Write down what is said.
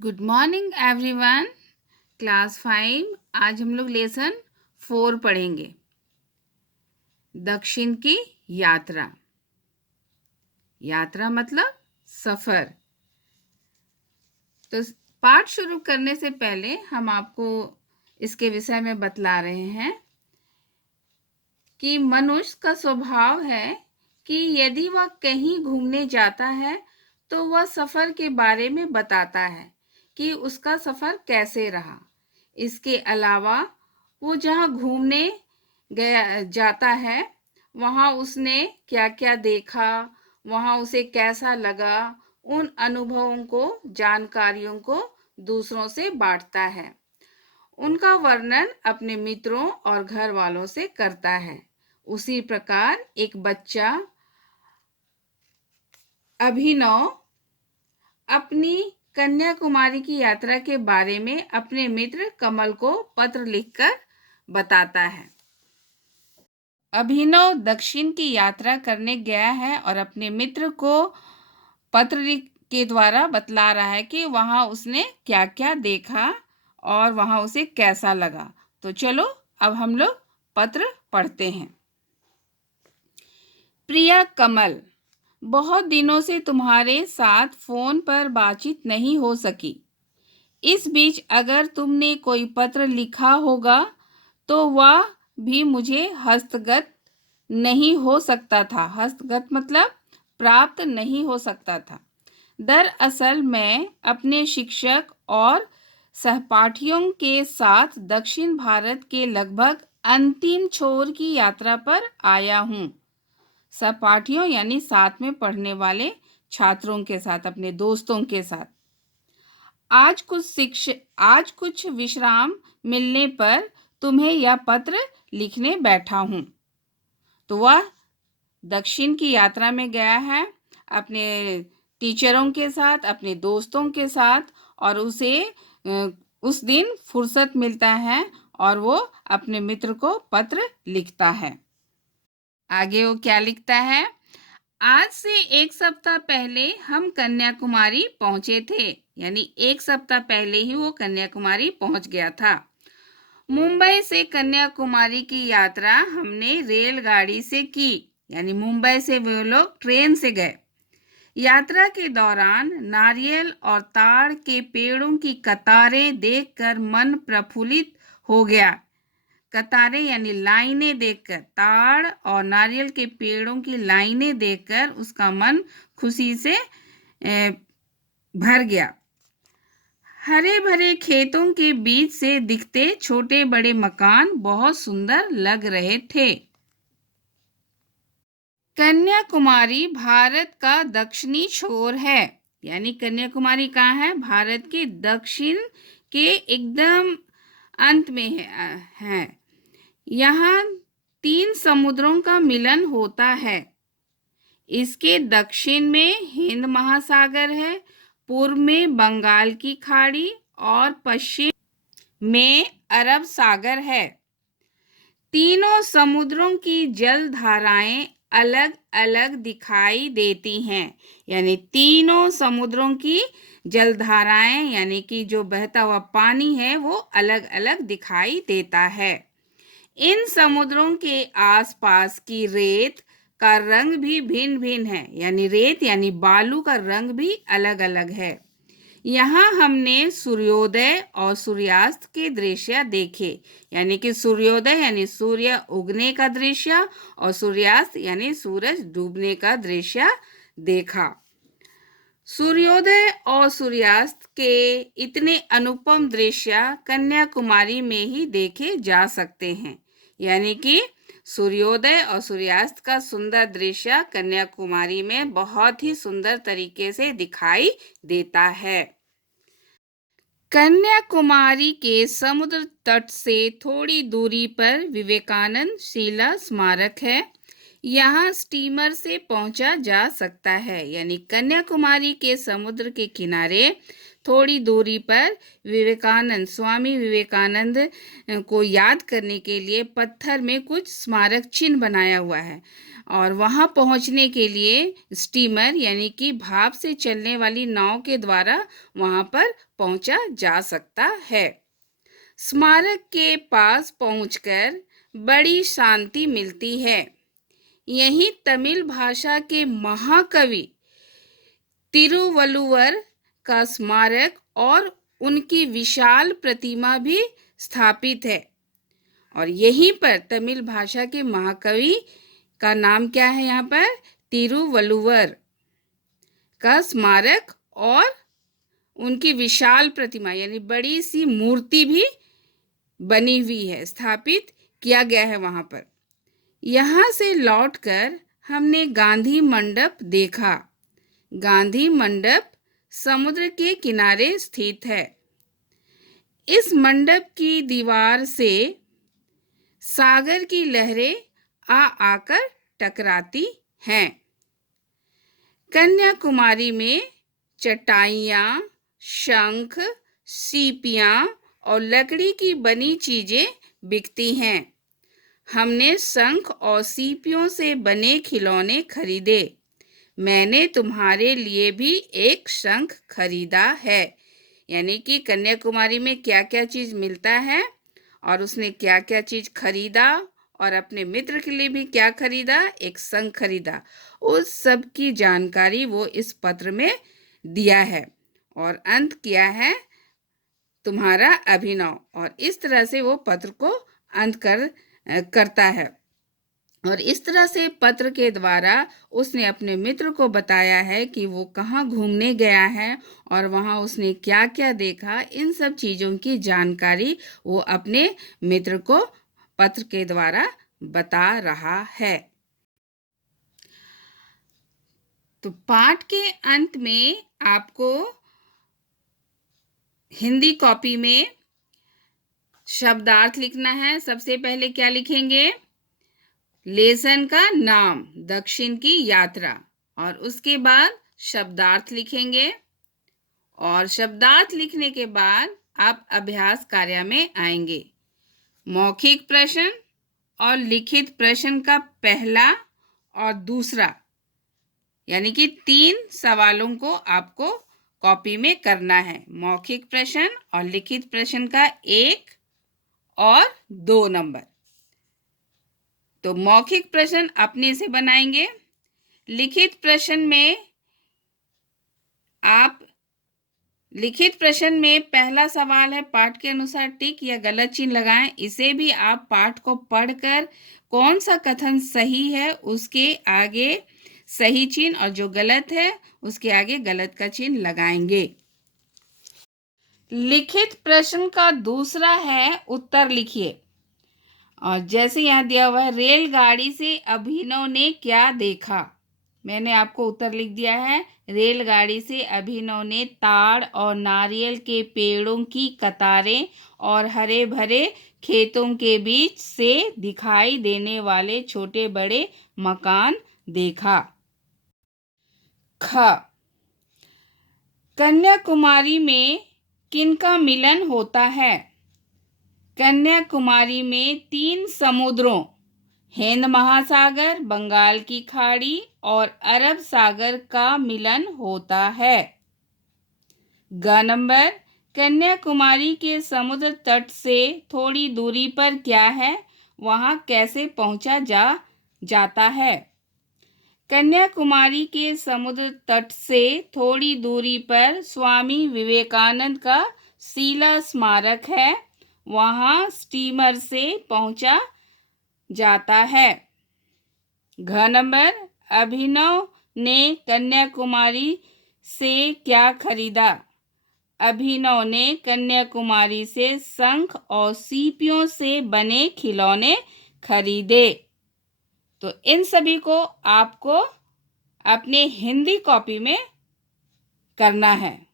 Good morning everyone. Class 5 आज हम लोग लेसन 4 पढ़ेंगे। दक्षिण की यात्रा। यात्रा मतलब सफ़र। तो पाठ शुरू करने से पहले हम आपको इसके विषय में बतला रहे हैं कि मनुष्य का स्वभाव है कि यदि वह कहीं घूमने जाता है तो वह सफ़र के बारे में बताता है कि उसका सफ़र कैसे रहा। इसके अलावा वो जहाँ घूमने गया जाता है वहाँ उसने क्या क्या देखा, वहाँ उसे कैसा लगा, उन अनुभवों को, जानकारियों को दूसरों से बांटता है। उनका वर्णन अपने मित्रों और घर वालों से करता है। उसी प्रकार एक बच्चा अभिनव अपनी कन्याकुमारी की यात्रा के बारे में अपने मित्र कमल को पत्र लिखकर बताता है। अभिनव दक्षिण की यात्रा करने गया है और अपने मित्र को पत्र के द्वारा बतला रहा है कि वहाँ उसने क्या क्या देखा और वहाँ उसे कैसा लगा। तो चलो अब हम लोग पत्र पढ़ते हैं। प्रिय कमल, बहुत दिनों से तुम्हारे साथ फोन पर बातचीत नहीं हो सकी। इस बीच अगर तुमने कोई पत्र लिखा होगा तो वह भी मुझे हस्तगत नहीं हो सकता था। हस्तगत मतलब प्राप्त नहीं हो सकता था। दरअसल मैं अपने शिक्षक और सहपाठियों के साथ दक्षिण भारत के लगभग अंतिम छोर की यात्रा पर आया हूँ। सहपाठियों यानी साथ में पढ़ने वाले छात्रों के साथ, अपने दोस्तों के साथ। आज कुछ विश्राम मिलने पर तुम्हें यह पत्र लिखने बैठा हूँ। तो वह दक्षिण की यात्रा में गया है अपने टीचरों के साथ, अपने दोस्तों के साथ, और उसे उस दिन फुर्सत मिलता है और वो अपने मित्र को पत्र लिखता है। आगे वो क्या लिखता है? आज से 1 सप्ताह पहले हम कन्याकुमारी पहुंचे थे। यानी 1 सप्ताह पहले ही वो कन्याकुमारी पहुंच गया था। मुंबई से कन्याकुमारी की यात्रा हमने रेलगाड़ी से की। यानी मुंबई से वे लोग ट्रेन से गए। यात्रा के दौरान नारियल और ताड़ के पेड़ों की कतारें देखकर मन प्रफुल्लित हो गया। कतारें यानी लाइनें देखकर, ताड़ और नारियल के पेड़ों की लाइनें देखकर उसका मन खुशी से भर गया। हरे भरे खेतों के बीच से दिखते छोटे बड़े मकान बहुत सुंदर लग रहे थे। कन्याकुमारी भारत का दक्षिणी छोर है। यानी कन्याकुमारी कहाँ है? भारत के दक्षिण के एकदम अंत में है। यहाँ 3 समुद्रों का मिलन होता है। इसके दक्षिण में हिंद महासागर है, पूर्व में बंगाल की खाड़ी और पश्चिम में अरब सागर है। तीनों समुद्रों की जल धाराएं अलग अलग दिखाई देती हैं। यानी तीनों समुद्रों की जलधाराएं यानी कि जो बहता हुआ पानी है वो अलग अलग दिखाई देता है। इन समुद्रों के आसपास की रेत का रंग भी भिन्न भिन्न है। यानी रेत यानी बालू का रंग भी अलग अलग है। यहाँ हमने सूर्योदय और सूर्यास्त के दृश्य देखे। यानी कि सूर्योदय यानी सूर्य उगने का दृश्य और सूर्यास्त यानी सूरज डूबने का दृश्य देखा। सूर्योदय और सूर्यास्त के इतने अनुपम दृश्य कन्याकुमारी में ही देखे जा सकते हैं। यानी कि सूर्योदय और सूर्यास्त का सुंदर दृश्य कन्याकुमारी में बहुत ही सुंदर तरीके से दिखाई देता है। कन्याकुमारी के समुद्र तट से थोड़ी दूरी पर विवेकानंद शिला स्मारक है। यहाँ स्टीमर से पहुंचा जा सकता है, यानी कन्याकुमारी के समुद्र के किनारे थोड़ी दूरी पर स्वामी विवेकानंद को याद करने के लिए पत्थर में कुछ स्मारक चिन्ह बनाया हुआ है और वहां पहुंचने के लिए स्टीमर यानी कि भाप से चलने वाली नाव के द्वारा वहां पर पहुंचा जा सकता है। स्मारक के पास पहुंचकर बड़ी शांति मिलती है। यही तमिल भाषा के महाकवि तिरुवल्लुवर का स्मारक और उनकी विशाल प्रतिमा भी स्थापित है। और यहीं पर तमिल भाषा के महाकवि का नाम क्या है? यहाँ पर तिरुवल्लुवर का स्मारक और उनकी विशाल प्रतिमा यानी बड़ी सी मूर्ति भी बनी हुई है, स्थापित किया गया है वहां पर। यहाँ से लौटकर हमने गांधी मंडप देखा। गांधी मंडप समुद्र के किनारे स्थित है। इस मंडप की दीवार से सागर की लहरें आकर टकराती हैं। कन्याकुमारी में चटाइयाँ, शंख, सीपियाँ और लकड़ी की बनी चीजें बिकती हैं। हमने शंख और सीपियों से बने खिलौने खरीदे। मैंने तुम्हारे लिए भी एक शंख खरीदा है। यानी कि कन्याकुमारी में क्या क्या चीज़ मिलता है और उसने क्या क्या चीज़ खरीदा और अपने मित्र के लिए भी क्या खरीदा, एक शंख खरीदा। उस सब की जानकारी वो इस पत्र में दिया है और अंत किया है तुम्हारा अभिनव। और इस तरह से वो पत्र को अंत करता है। और इस तरह से पत्र के द्वारा उसने अपने मित्र को बताया है कि वो कहाँ घूमने गया है और वहाँ उसने क्या क्या देखा। इन सब चीज़ों की जानकारी वो अपने मित्र को पत्र के द्वारा बता रहा है। तो पाठ के अंत में आपको हिंदी कॉपी में शब्दार्थ लिखना है। सबसे पहले क्या लिखेंगे? लेसन का नाम, दक्षिण की यात्रा, और उसके बाद शब्दार्थ लिखेंगे। और शब्दार्थ लिखने के बाद आप अभ्यास कार्य में आएंगे। मौखिक प्रश्न और लिखित प्रश्न का पहला और दूसरा यानी कि 3 सवालों को आपको कॉपी में करना है। मौखिक प्रश्न और लिखित प्रश्न का 1 और 2 नंबर। तो मौखिक प्रश्न अपने से बनाएंगे। लिखित प्रश्न में पहला सवाल है पाठ के अनुसार टिक या गलत चिन्ह लगाएं। इसे भी आप पाठ को पढ़कर कौन सा कथन सही है उसके आगे सही चिन्ह और जो गलत है उसके आगे गलत का चिन्ह लगाएंगे। लिखित प्रश्न का दूसरा है उत्तर लिखिए। और जैसे यहाँ दिया हुआ है, रेलगाड़ी से अभिनव ने क्या देखा? मैंने आपको उत्तर लिख दिया है। रेलगाड़ी से अभिनव ने ताड़ और नारियल के पेड़ों की कतारें और हरे भरे खेतों के बीच से दिखाई देने वाले छोटे बड़े मकान देखा। ख, कन्याकुमारी में किनका मिलन होता है? कन्याकुमारी में 3 समुद्रों हिंद महासागर, बंगाल की खाड़ी और अरब सागर का मिलन होता है। ग नंबर, कन्याकुमारी के समुद्र तट से थोड़ी दूरी पर क्या है? वहां कैसे पहुंचा जाता है? कन्याकुमारी के समुद्र तट से थोड़ी दूरी पर स्वामी विवेकानंद का शिला स्मारक है। वहां स्टीमर से पहुंचा जाता है। घ नंबर, अभिनव ने कन्याकुमारी से क्या खरीदा? अभिनव ने कन्याकुमारी से शंख और सीपियों से बने खिलौने खरीदे। तो इन सभी को आपको अपने हिंदी कॉपी में करना है।